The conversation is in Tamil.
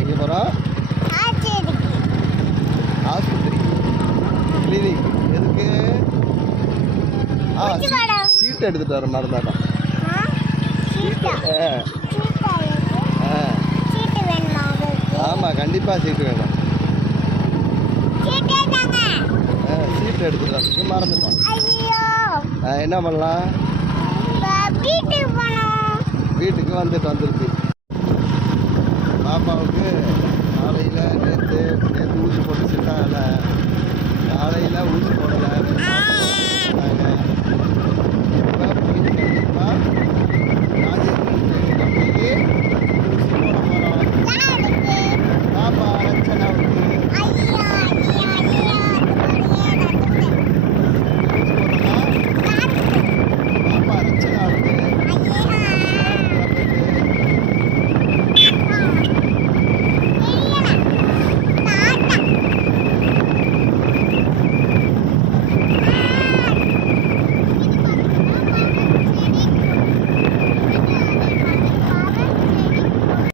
எங்கே போகிறோம்? ஆஸ்பத்திரி கிளினிக். எதுக்கு? சீட்டு எடுத்துகிட்டு வர மறந்தாட்டம். ஆமாம், கண்டிப்பாக சீட்டு வேணும். சீட்டு எடுத்துகிட்டு வரதுக்கு மறந்துட்டோம். என்ன பண்ணலாம்? வீட்டுக்கு வந்துருச்சு. பாப்பாவுக்கு காலையில் நேற்று ஊசி போட்டு சிட்டாங்கல்ல, காலையில் ஊசி போடலை.